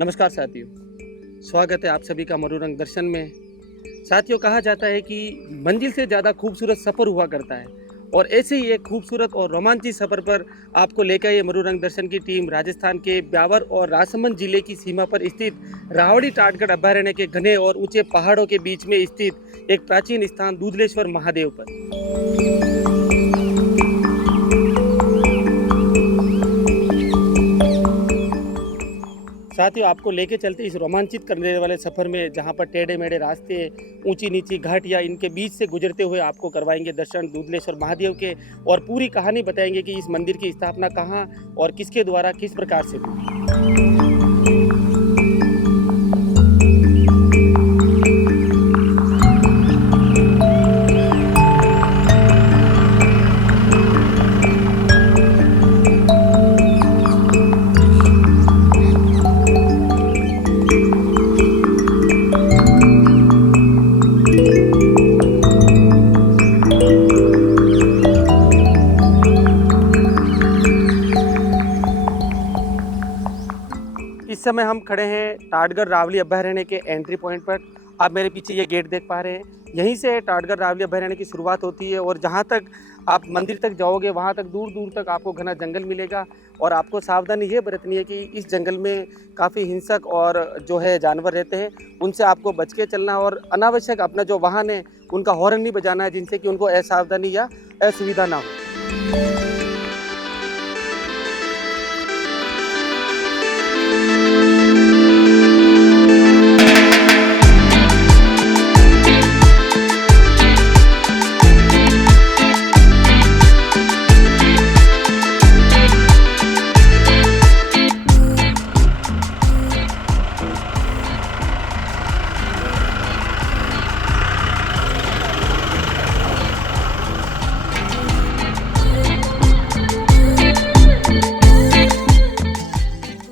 नमस्कार साथियों, स्वागत है आप सभी का मरुरंग दर्शन में। साथियों, कहा जाता है कि मंजिल से ज़्यादा खूबसूरत सफ़र हुआ करता है और ऐसे ही एक खूबसूरत और रोमांचित सफ़र पर आपको लेकर ये मरुरंग दर्शन की टीम राजस्थान के ब्यावर और राजसमंद जिले की सीमा पर स्थित रावड़ी टाटगढ़ अभयारण्य के घने और ऊंचे पहाड़ों के बीच में स्थित एक प्राचीन स्थान दूधलेश्वर महादेव पर। साथियों, आपको लेके चलते इस रोमांचित करने वाले सफ़र में, जहां पर टेढ़े मेढ़े रास्ते, ऊंची नीची घाटियां, इनके बीच से गुजरते हुए आपको करवाएंगे दर्शन दूधलेश्वर महादेव के और पूरी कहानी बताएंगे कि इस मंदिर की स्थापना कहां और किसके द्वारा किस प्रकार से हुई। इस समय हम खड़े हैं टाटगढ़ रावली अभयारण्य के एंट्री पॉइंट पर। आप मेरे पीछे ये गेट देख पा रहे हैं, यहीं से टाटगढ़ रावली अभयारण्य की शुरुआत होती है और जहाँ तक आप मंदिर तक जाओगे वहाँ तक दूर दूर तक आपको घना जंगल मिलेगा। और आपको सावधानी ये बरतनी है कि इस जंगल में काफ़ी हिंसक और जो है जानवर रहते हैं, उनसे आपको बच के चलना और अनावश्यक अपना जो वाहन है उनका हॉर्न नहीं बजाना है, जिनसे कि उनको असावधानी या असुविधा ना हो।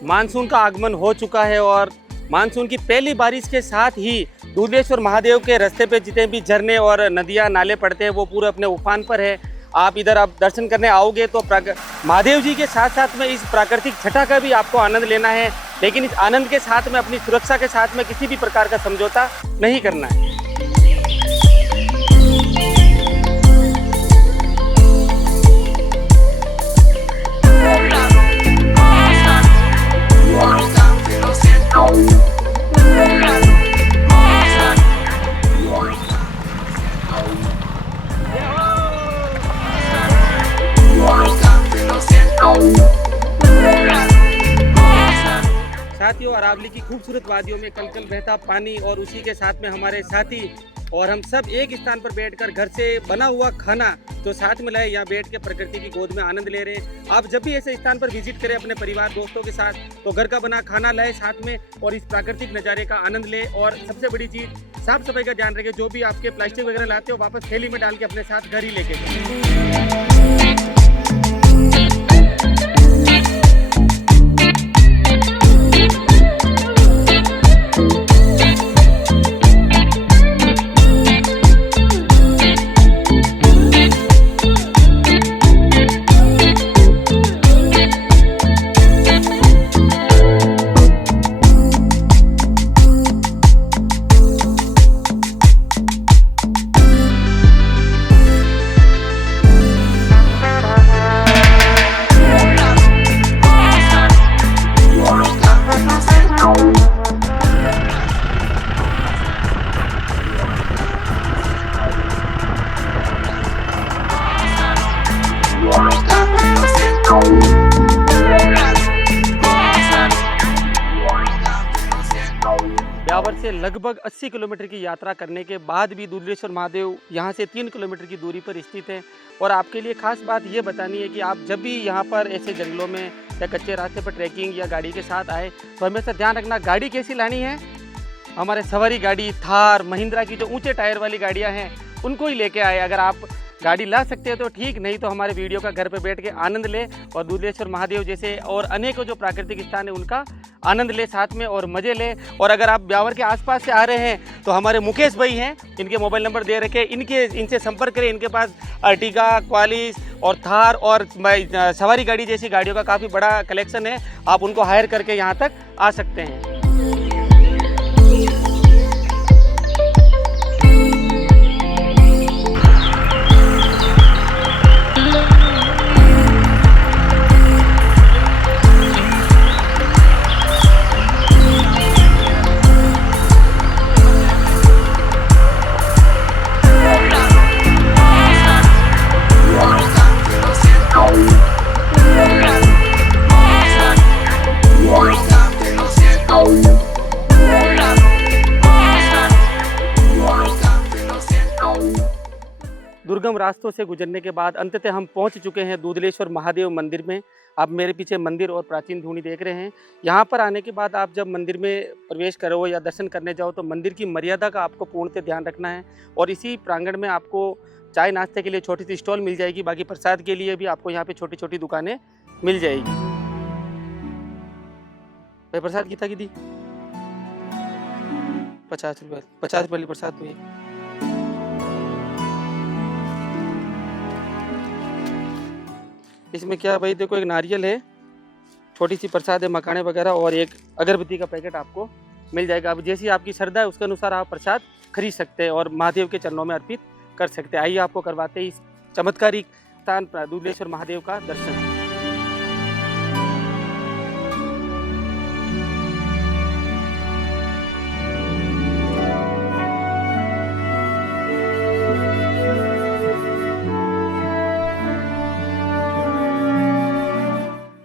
मानसून का आगमन हो चुका है और मानसून की पहली बारिश के साथ ही दूधलेश्वर महादेव के रास्ते पे जितने भी झरने और नदियां नाले पड़ते हैं वो पूरे अपने उफान पर है। आप इधर आप दर्शन करने आओगे तो महादेव जी के साथ साथ में इस प्राकृतिक छटा का भी आपको आनंद लेना है, लेकिन इस आनंद के साथ में अपनी सुरक्षा के साथ में किसी भी प्रकार का समझौता नहीं करना है। साथियों, अरावली की खूबसूरत वादियों में कलकल बहता पानी और उसी के साथ में हमारे साथी और हम सब एक स्थान पर बैठकर घर से बना हुआ खाना जो साथ में लाए, यहाँ बैठ के प्रकृति की गोद में आनंद ले रहे हैं। आप जब भी ऐसे स्थान पर विजिट करें अपने परिवार दोस्तों के साथ तो घर का बना खाना लाए साथ में और इस प्राकृतिक नज़ारे का आनंद ले। और सबसे बड़ी चीज़, साफ सफाई का ध्यान रखें। जो भी आपके प्लास्टिक वगैरह लाते हो वापस थैली में डाल के अपने साथ घर ही लेके जाएं। ब्यावर से लगभग 80 किलोमीटर की यात्रा करने के बाद भी दूधलेश्वर महादेव यहाँ से 3 किलोमीटर की दूरी पर स्थित है। और आपके लिए खास बात ये बतानी है कि आप जब भी यहाँ पर ऐसे जंगलों में या कच्चे रास्ते पर ट्रैकिंग या गाड़ी के साथ आए तो हमेशा ध्यान रखना गाड़ी कैसी लानी है। हमारे सवारी गाड़ी, थार, महिंद्रा की जो ऊंचे टायर वाली गाड़ियाँ हैं उनको ही लेके आए। अगर आप गाड़ी ला सकते हैं तो ठीक, नहीं तो हमारे वीडियो का घर पे बैठ के आनंद ले और दूधलेश्वर महादेव जैसे और अनेकों जो प्राकृतिक स्थान है उनका आनंद ले साथ में और मज़े ले। और अगर आप ब्यावर के आसपास से आ रहे हैं तो हमारे मुकेश भाई हैं, इनके मोबाइल नंबर दे रखे, इनसे संपर्क करें। इनके पास अर्टिगा, क्वालिस और थार और सवारी गाड़ी जैसी गाड़ियों का काफ़ी बड़ा कलेक्शन है। आप उनको हायर करके यहाँ तक आ सकते हैं। दुर्गम रास्तों से गुजरने के बाद अंततः हम पहुंच चुके हैं दूधलेश्वर महादेव मंदिर में। आप मेरे पीछे मंदिर और प्राचीन धूनी देख रहे हैं। यहाँ पर आने के बाद आप जब मंदिर में प्रवेश करो या दर्शन करने जाओ तो मंदिर की मर्यादा का आपको पूर्णतः ध्यान रखना है। और इसी प्रांगण में आपको चाय नाश्ते के लिए छोटी सी स्टॉल मिल जाएगी, बाकी प्रसाद के लिए भी आपको यहाँ पे छोटी छोटी दुकानें मिल जाएगी। भाई प्रसाद कितना की दी? 50 रुपये, 50 रुपये वाली प्रसाद हुई। इसमें क्या भाई, देखो एक नारियल है, छोटी सी प्रसाद है, मखाने वगैरह और एक अगरबत्ती का पैकेट आपको मिल जाएगा। अब जैसी आपकी श्रद्धा है उसके अनुसार आप प्रसाद खरीद सकते हैं और महादेव के चरणों में अर्पित कर सकते हैं। आइए आपको करवाते हैं इस चमत्कारिक स्थान दूधलेश्वर महादेव का दर्शन।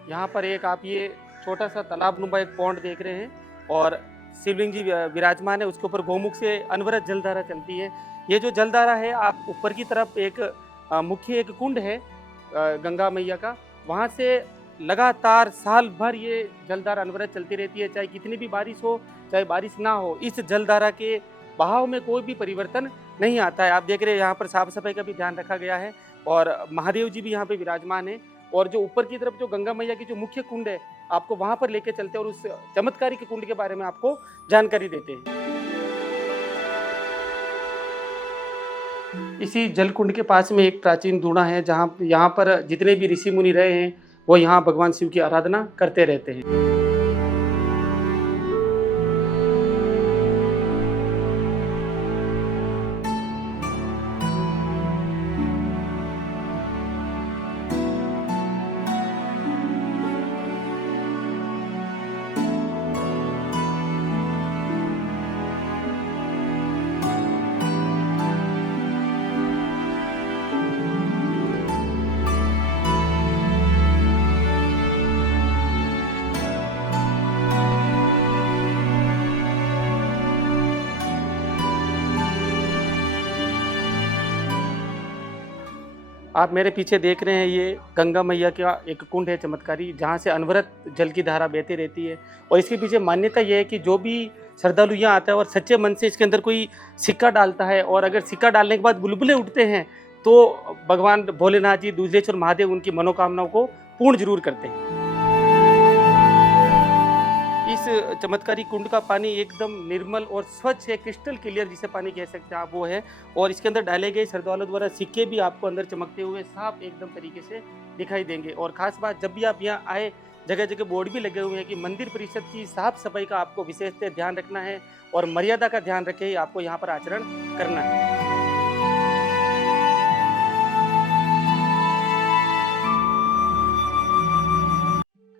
यहाँ पर एक आप ये छोटा सा तालाब नुमा एक पॉन्ड देख रहे हैं और शिवलिंग जी विराजमान है, उसके ऊपर गोमुख से अनवरत जलधारा चलती है। ये जो जलधारा है, आप ऊपर की तरफ एक मुख्य एक कुंड है गंगा मैया का, वहाँ से लगातार साल भर ये जलधारा अनवरत चलती रहती है। चाहे कितनी भी बारिश हो, चाहे बारिश ना हो, इस जलधारा के बहाव में कोई भी परिवर्तन नहीं आता है। आप देख रहे हैं यहाँ पर साफ सफाई का भी ध्यान रखा गया है और महादेव जी भी यहाँ पे विराजमान है। और जो ऊपर की तरफ जो गंगा मैया की जो मुख्य कुंड है, आपको वहां पर लेके चलते हैं और उस चमत्कारिक कुंड के बारे में आपको जानकारी देते हैं। इसी जल कुंड के पास में एक प्राचीन धूणा है, जहाँ यहाँ पर जितने भी ऋषि मुनि रहे हैं वो यहाँ भगवान शिव की आराधना करते रहते हैं। आप मेरे पीछे देख रहे हैं, ये गंगा मैया का एक कुंड है चमत्कारी, जहाँ से अनवरत जल की धारा बहती रहती है। और इसके पीछे मान्यता ये है कि जो भी श्रद्धालु यहाँ आता है और सच्चे मन से इसके अंदर कोई सिक्का डालता है, और अगर सिक्का डालने के बाद बुलबुले उठते हैं, तो भगवान भोलेनाथ जी, दूधलेश्वर महादेव उनकी मनोकामनाओं को पूर्ण जरूर करते हैं। इस चमत्कारी कुंड का पानी एकदम निर्मल और स्वच्छ है, क्रिस्टल क्लियर जिसे पानी कह सकते हैं आप, वो है। और इसके अंदर डाले गए श्रद्धालुओं द्वारा सिक्के भी आपको अंदर चमकते हुए साफ एकदम तरीके से दिखाई देंगे। और खास बात, जब भी आप यहाँ आए, जगह जगह बोर्ड भी लगे हुए हैं कि मंदिर परिषद की साफ सफाई का आपको विशेषतः ध्यान रखना है और मर्यादा का ध्यान रखे ही आपको यहाँ पर आचरण करना है।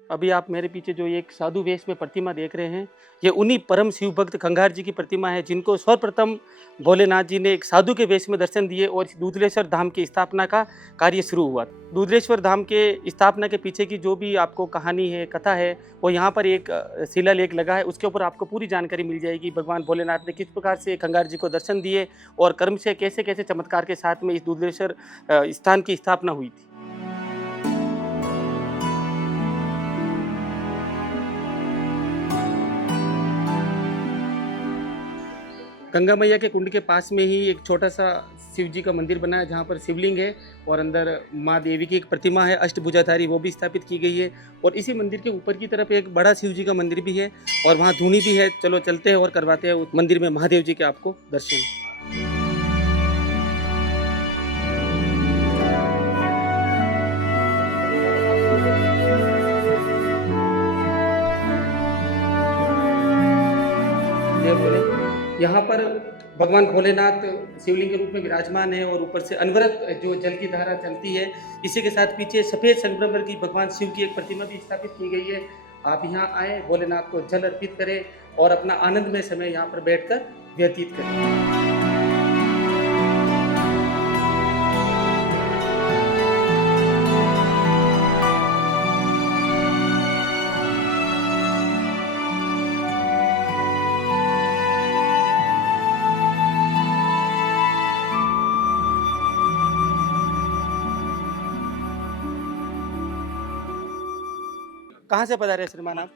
अभी आप मेरे पीछे जो एक साधु वेश में प्रतिमा देख रहे हैं, ये उन्हीं परम शिव भक्त खंगार जी की प्रतिमा है, जिनको सर्वप्रथम भोलेनाथ जी ने एक साधु के वेश में दर्शन दिए और दूधलेश्वर धाम की स्थापना का कार्य शुरू हुआ। दूधलेश्वर धाम के स्थापना के पीछे की जो भी आपको कहानी है, कथा है, वो यहाँ पर एक शिलालेख लगा है, उसके ऊपर आपको पूरी जानकारी मिल जाएगी। भगवान भोलेनाथ ने किस प्रकार से खंगार जी को दर्शन दिए और कर्म से कैसे कैसे चमत्कार के साथ में इस दूधलेश्वर स्थान की स्थापना हुई थी। गंगा मैया के कुंड के पास में ही एक छोटा सा शिव जी का मंदिर बना है, जहाँ पर शिवलिंग है और अंदर माँ देवी की एक प्रतिमा है अष्टभुजाधारी, वो भी स्थापित की गई है। और इसी मंदिर के ऊपर की तरफ एक बड़ा शिव जी का मंदिर भी है और वहाँ धूनी भी है। चलो चलते हैं और करवाते हैं उस मंदिर में महादेव जी के आपको दर्शन। यहाँ पर भगवान भोलेनाथ शिवलिंग के रूप में विराजमान है और ऊपर से अनवरत जो जल की धारा चलती है। इसी के साथ पीछे सफ़ेद संगमरमर की भगवान शिव की एक प्रतिमा भी स्थापित की गई है। आप यहाँ आए, भोलेनाथ को जल अर्पित करें और अपना आनंदमय समय यहाँ पर बैठकर व्यतीत करें। कहाँ से पधारे श्रीमान आप?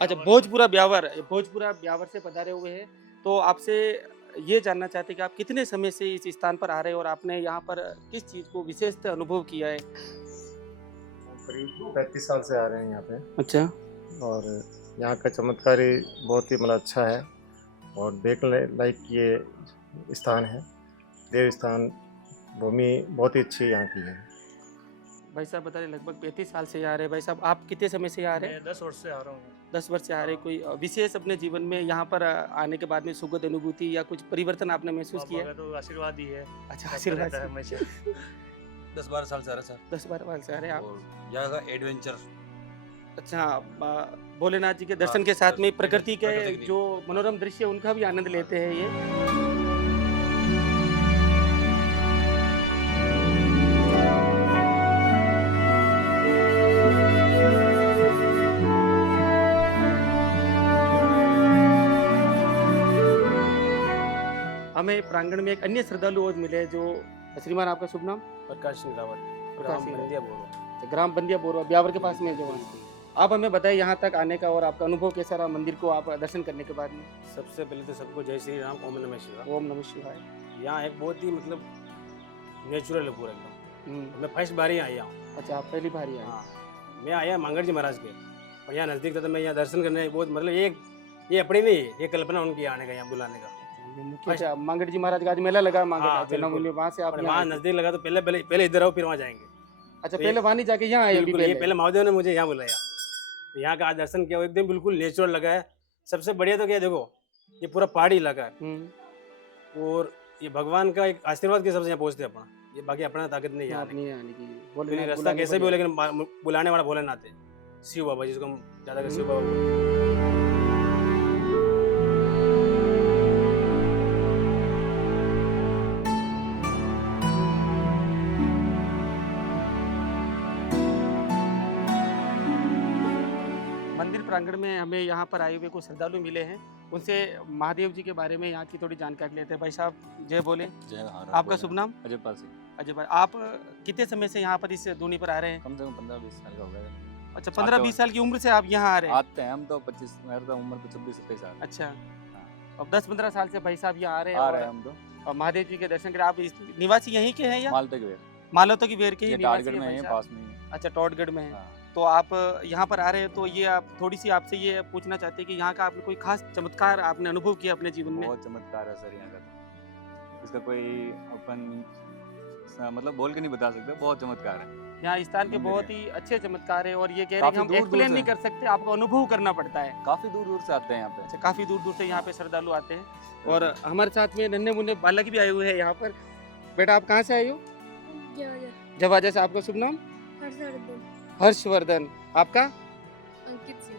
अच्छा, भोजपुरा ब्यावर से पधारे हुए हैं। तो आपसे ये जानना चाहते हैं कि आप कितने समय से इस स्थान पर आ रहे हैं और आपने यहाँ पर किस चीज़ को विशेषतः अनुभव किया है? करीब 35 साल से आ रहे हैं यहाँ पे। अच्छा। और यहाँ का चमत्कार ही बहुत ही मतलब अच्छा है और देखने लायक ये स्थान है। देव स्थान भूमि बहुत ही अच्छी यहाँ की है। भाई साहब बता रहे लगभग 35 साल से आ रहे हैं। भाई साहब आप कितने समय से आ रहे हैं? मैं 10 वर्ष से आ रहा हूँ। 10 वर्ष से आ रहे हैं। कोई विशेष अपने जीवन में यहाँ पर आने के बाद में सुखद अनुभूति या कुछ परिवर्तन आपने महसूस किया? बाबा का तो आशीर्वाद ही है। अच्छा, रहता आशीर्वाद है से। हमेशा। 10-12 साल से आ रहे हैं सर। 10-12 साल से आ रहे हैं आप। और यहाँ का एडवेंचर अच्छा, भोलेनाथ जी के दर्शन के साथ में प्रकृति के जो मनोरम दृश्य उनका भी आनंद लेते हैं ये। हमें प्रांगण में एक अन्य श्रद्धालु और मिले जो श्रीमान आपका शुभ नाम? प्रकाश सिंह रावत, प्रकाश ग्राम सिंह बंदिया बोरो। ग्राम बंदिया बोरवा ब्यावर के पास में है जो वहाँ। आप हमें बताइए यहाँ तक आने का और आपका अनुभव कैसा रहा मंदिर को आप दर्शन करने के बाद में? सबसे पहले तो सबको जय श्री राम, ओम नमः शिवाय। ओम नमः शिवाय। यहाँ एक बहुत ही मतलब नेचुरल है पूरा एकदम। मैं फर्स्ट बार ही आया हूँ। अच्छा, आप पहली बार ही आए? हाँ, मैं आया मांगड़ जी महाराज के और यहाँ नज़दीक था तो मैं यहाँ दर्शन करने बहुत मतलब ये अपनी नहीं है, ये कल्पना उनकी आने का, यहाँ बुलाने का। अच्छा, मांगड़ जी महाराज का आज मेला लगा मांगड़। हाँ, अच्छा, बिल्कुल। वहाँ से आप और यहाँ वहाँ आए थे? नज़दीक लगा तो पहले इधर आओ फिर वहाँ जाएंगे। अच्छा, तो पहले वहाँ नहीं जाके यहाँ आए अभी बिल्कुल, ये पहले? पहले महादेव ने मुझे यहाँ बुलाया, तो यहाँ का आज दर्शन किया, वो एकदम बिल्कुल नेचुरल लगा है। सबसे बढ़िया तो क्या देखो, ये पूरा पहाड़ी इलाका है और ये भगवान का एक आशीर्वाद के सबसे यहाँ पहुँचते हैं अपना, ये बाकी अपना ताकत नहीं है यहाँ आने की। नहीं आने की। लेकिन भोलेनाथ रास्ता बुलाने कैसे भी हो, पर लेकिन बुलाने वाला भोलेनाथ है, शिव बाबा जिसको हम ज्यादा कर शिव बाबा बोलते हैं। मंदिर प्रांगण में हमें यहाँ पर आए हुए कुछ श्रद्धालु मिले हैं, उनसे महादेव जी के बारे में यहाँ की थोड़ी जानकारी लेते हैं। भाई साहब जय बोले। आपका शुभ नाम? अजय पाल सिंह। अजय भाई, आप कितने समय से यहाँ पर इस दूनी पर आ रहे हैं? कम से कम 15-20 साल का हो गया। अच्छा, 15-20 साल की उम्र से आप यहाँ आ रहे हैं? आते हैं हम तो 25, मेरी तो उम्र तो 26-27 साल। अच्छा, अब 10-15 साल से भाई साहब यहाँ आ रहे हैं आ रहे हैं हम तो। और महादेव जी के दर्शन करें। आप निवासी यहीं के हैं या मालटे के मालोतो की वेर के ही ये निवासी टारगेट हैं में भाई है, साहब? पास में ही है। अच्छा, टॉडगढ़ में है। हाँ। तो आप यहाँ पर आ रहे हैं तो ये आप थोड़ी सी आपसे ये पूछना चाहते हैं कि यहाँ का आपने कोई खास चमत्कार आपने अनुभव किया अपने जीवन में? बहुत चमत्कार है सर यहाँ का तो। इसका कोई अपन मतलब बोल के नहीं बता सकते, बहुत चमत्कार है। यहाँ स्थान के मंदिर बहुत है। ही अच्छे चमत्कार है और ये कह रहे हैं कि काफी हम दूर-दूर एक्सप्लेन से। नहीं कर सकते, आपको अनुभव करना पड़ता है। काफी दूर दूर से आते हैं यहाँ पे। अच्छा, काफी दूर दूर से यहाँ पे श्रद्धालु आते हैं और हमारे साथ में नन्हे मुन्ने बालक भी आए हुए हैं यहाँ पर। बेटा आप कहाँ से आए हो? जवाजा से। आपका शुभ नाम? हर्षवर्धन। आपका? अंकित सिंह।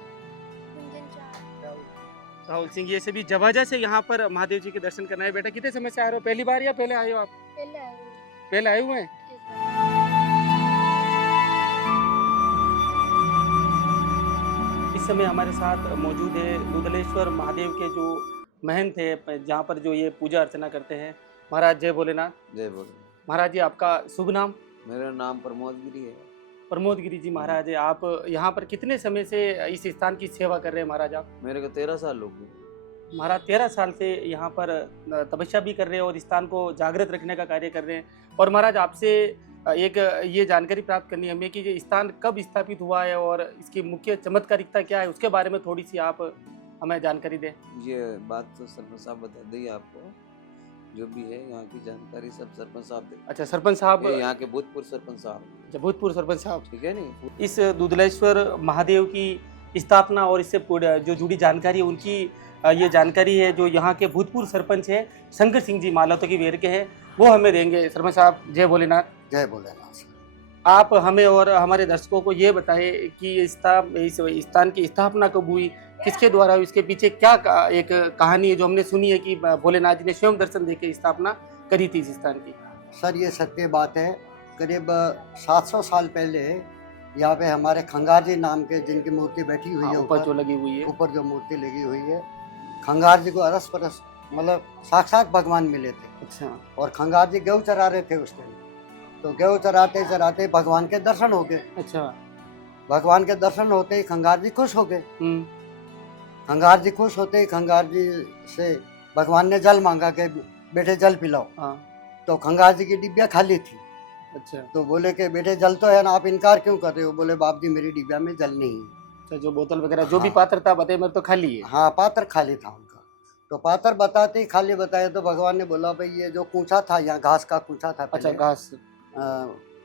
राहुल सिंह। ये सभी जवाजा से यहाँ पर महादेव जी के दर्शन करना है। बेटा कितने समय से आ रहे हो? पहली बार या पहले आए हो आप? पहले आए हुए हैं। इस समय हमारे साथ मौजूद है दुधलेश्वर महादेव के जो महंत है, जहाँ पर जो ये पूजा अर्चना करते हैं। महाराज जय भोलेनाथ। जय बोले। महाराज जी आपका शुभ नाम? मेरा नाम प्रमोद गिरी है। प्रमोद गिरी जी। महाराज आप यहाँ पर कितने समय से इस स्थान की सेवा कर रहे हैं महाराज आप? मेरे को 13 साल हो गए। महाराज 13 साल से यहाँ पर तपस्या भी कर रहे हैं और स्थान को जागृत रखने का कार्य कर रहे हैं। और महाराज आपसे एक ये जानकारी प्राप्त करनी है हमें कि ये स्थान कब स्थापित हुआ है और इसकी मुख्य चमत्कारिकता क्या है, उसके बारे में थोड़ी सी आप हमें जानकारी दें। ये बात तो सरपंच साहब बता देंगे आपको, जो भी है यहाँ की जानकारी सब सरपंच साहब देंगे। अच्छा, सरपंच साहब? ये यहाँ के भूतपूर्व सरपंच साहब। भूतपूर्व सरपंच साहब, ठीक है नहीं। इस दुधलेश्वर महादेव की स्थापना और इससे जो जुड़ी जानकारी है उनकी ये जानकारी है जो यहाँ के भूतपूर्व सरपंच है शंकर सिंह जी मालातो की वेर के हैं, वो हमें देंगे। सरपंच साहब जय भोलेनाथ। जय भोलेनाथ। आप हमें और हमारे दर्शकों को ये बताएं कि इस स्थान की स्थापना कब हुई, किसके द्वारा हुई, इसके पीछे क्या एक कहानी है जो हमने सुनी है कि भोलेनाथ जी ने स्वयं दर्शन देके स्थापना करी थी इस स्थान की? सर ये सत्य बात है। करीब 700 साल पहले यहाँ पे हमारे खंगार जी नाम के जिनकी मूर्ति बैठी हुई है ऊपर जो लगी हुई है, ऊपर जो मूर्ति लगी हुई है, खंगार जी को अरस परस मतलब साक्षात भगवान मिले थे। अच्छा। और खंगार जी गेहूँ चरा रहे थे उस टाइम, तो गेहूँ चराते चराते भगवान के दर्शन हो गए। अच्छा। भगवान के दर्शन होते ही खंगार जी खुश हो गए। हम्म, खंगार जी खुश होते ही खंगार जी से भगवान ने जल मांगा कि बेटे जल पिलाओ। हाँ, तो खंगार जी की डिब्बिया खाली थी। अच्छा। तो बोले कि बेटे जल तो है ना, आप इनकार क्यों कर रहे हो? बोले बाप जी मेरी डिब्बिया में जल नहीं है। तो जो बोतल वगैरह जो भी हाँ। पात्र था बताइए, मेरे तो खाली है। हाँ, पात्र खाली था उनका। तो पात्र बताते ही खाली बताया तो भगवान ने बोला भाई ये जो कूचा था, यहाँ घास का कूचा था अच्छा, पहले, घास।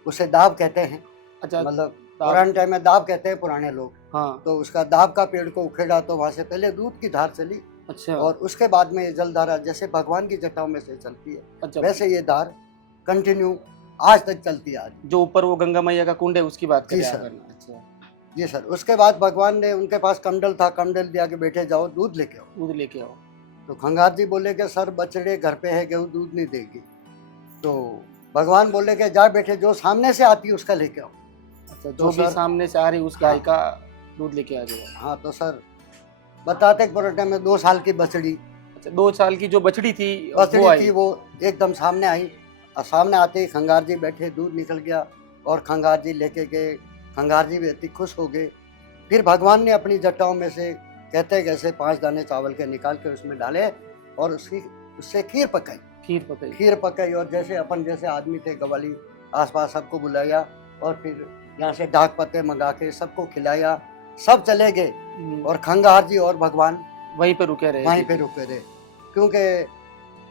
उसे दाब कहते हैं। अच्छा, मतलब दाब। पुराने टाइम में दाब कहते हैं पुराने लोग। हाँ, तो उसका दाब का पेड़ को उखेड़ा तो वहां से पहले दूध की धार चली अच्छा, और उसके बाद में ये जलधारा जैसे भगवान की जटाओं में से चलती है अच्छा। वैसे ये धार कंटिन्यू आज तक चलती है। आज जो ऊपर वो गंगा मैया का कुंड है उसकी बात जी करें सर। आप? अच्छा, जी सर। उसके बाद भगवान ने, उनके पास कमंडल था, कमंडल दिया कि बेटे जाओ दूध लेके आओ। दूध लेके आओ। तो खंगार जी बोले कि सर बछड़े घर पे है, गेहूँ दूध नहीं देगी। तो भगवान बोले कि जा बेटे जो सामने से आती है उसका लेके आओ। अच्छा, तो जो भी सर- सामने से आ रही उस गाय का दूध लेके आ गया। हाँ तो सर बताते परोटे में 2 साल की बछड़ी अच्छा, 2 साल की जो बछड़ी थी वो बछड़ी आई। थी वो एकदम सामने आई और सामने आते ही खंगार जी बैठे, दूध निकल गया और खंगार जी लेके गए। खंगार जी भी इतनी खुश हो गए। फिर भगवान ने अपनी जटाओं में से कहते कैसे 5 दाने चावल के निकाल के उसमें डाले और उससे खीर पकाई। खीर पकाई और जैसे अपन जैसे आदमी थे गवाली आसपास सबको बुलाया और फिर यहाँ से डाक पत्ते मंगा के सबको खिलाया। सब चले गए और खंगार जी और भगवान वहीं पे रुके रहे। वहीं पे रुके रहे क्योंकि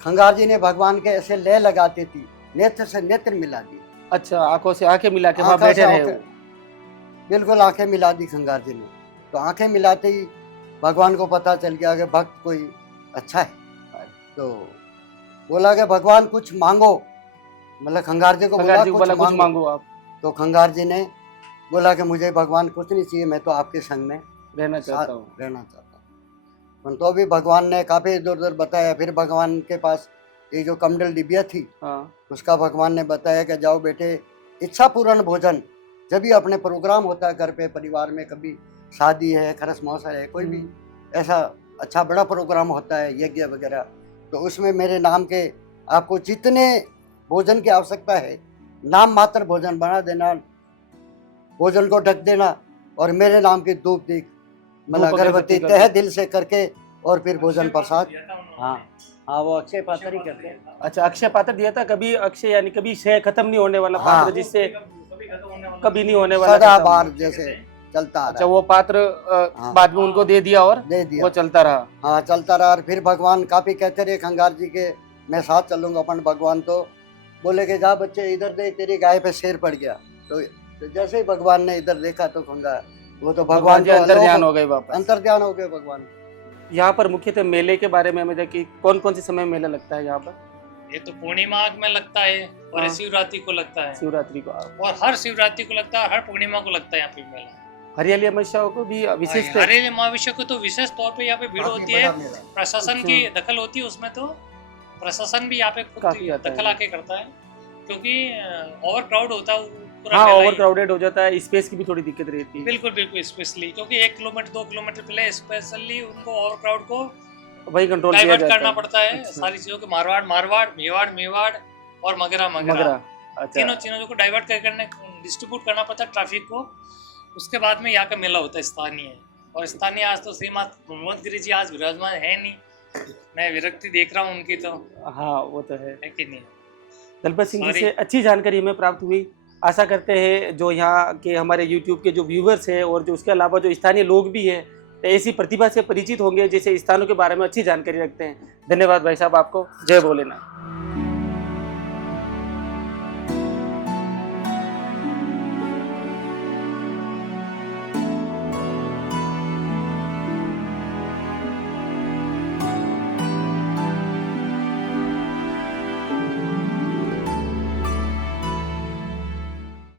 खंगार जी ने भगवान के ऐसे लय लगाती थी, नेत्र से नेत्र मिला दी। अच्छा, आंखों से आंखें मिला के वहाँ आंखों बैठे से रहे आंखें- वो। बिल्कुल आंखें मिला दी खंगार जी ने। तो आंखें मिलाते ही भगवान को पता चल गया कि भक्त कोई अच्छा है। तो बोला कि भगवान कुछ मांगो, मतलब खंगार जी को खंगार जी को बोला बोला कुछ मांगो आप। तो खंगार जी ने बोला कि मुझे भगवान कुछ नहीं चाहिए, मैं तो आपके संग में रहना चाहता हूँ। रहना चाहता हूँ। तो भी भगवान ने काफी इधर उधर बताया। फिर भगवान के पास ये जो कमंडल डिबिया थी हाँ, उसका भगवान ने बताया कि जाओ बेटे इच्छा पूर्ण भोजन, जब भी अपने प्रोग्राम होता है घर पे परिवार में, कभी शादी है, खरस मौसर है, कोई भी ऐसा अच्छा बड़ा प्रोग्राम होता है यज्ञ वगैरह, तो उसमें मेरे नाम के आपको जितने भोजन की आवश्यकता है नाम मात्र भोजन बना देना, भोजन को ढक देना और मेरे नाम की धूप दीप मतलब धूप अगरबत्ती अगरबत्ती तह कर दिल से करके और फिर भोजन प्रसाद। हाँ हाँ, वो अक्षय पात्र ही करते हैं। अच्छा, अक्षय पात्र दिया था। कभी अक्षय यानी कभी क्षय खत्म नहीं होने वाला हाँ। पात्र, जिससे कभी नहीं होने वाला सदा खत्म। बार जैसे चलता आ अच्छा, रहा वो पात्र हाँ। बाद में उनको दे दिया और है। दे दिया वो चलता रहा। हाँ चलता रहा। और फिर भगवान काफी कहते रहे खंगार जी के मैं साथ चलूंगा अपन। भगवान तो बोले कि जा बच्चे इधर दे, तेरी गाय पे शेर पड़ गया। तो जैसे ही भगवान ने इधर देखा तो खंगार वो तो भगवान जी अंतर ध्यान हो गए वापस। अंतर ध्यान हो गए भगवान। यहाँ पर मुख्यतः मेले के बारे में हमें देखिए कौन कौन से समय मेला लगता है यहाँ पर? ये तो पूर्णिमा में लगता है और हाँ। शिवरात्रि को लगता है शिवरात्रि को और हर शिवरात्रि को लगता है, हर पूर्णिमा को लगता है यहाँ पे मेला। हरियाली अमावस्या को भी विशेष हरे अमावस्या को तो विशेष तौर पे यहाँ पे भीड़ होती है, प्रशासन अच्छा। की दखल होती है उसमें। तो प्रशासन भी यहाँ पे खुद काफी आता है। दखल आके करता है क्योंकि ओवर क्राउड होता है पूरा हाँ, मेला ओवर ही। क्राउडेड हो जाता है, स्पेस की भी थोड़ी दिक्कत रहती है। बिल्कुल बिल्कुल, स्पेशली क्योंकि 1 किलोमीटर 2 किलोमीटर पहले स्पेशली उनको ओवर क्राउड को वही कंट्रोल किया डाइवर्ट जाता करना है। पड़ता है। अच्छा। सारी चीजों को मारवाड़ मेवाड़ और मगरा मगरा। अच्छा, तीनों चीजों को डाइवर्ट करने डिस्ट्रीब्यूट करना पड़ता है ट्रैफिक को। उसके बाद में यहाँ का मेला होता है स्थानीय। और स्थानीय आज तो श्रीमात मोहम्मद जी आज विराजमान है नहीं, मैं विरक्ति देख रहा हूँ उनकी। तो हाँ वो तो है। कि नहीं? दलपत सिंह जी Sorry। से अच्छी जानकारी हमें प्राप्त हुई। आशा करते हैं जो यहाँ के हमारे यूट्यूब के जो व्यूवर्स हैं और जो उसके अलावा जो स्थानीय लोग भी हैं ऐसी प्रतिभा से परिचित होंगे जैसे स्थानों के बारे में अच्छी जानकारी रखते हैं। धन्यवाद भाई साहब आपको। जय भोलेनाथ।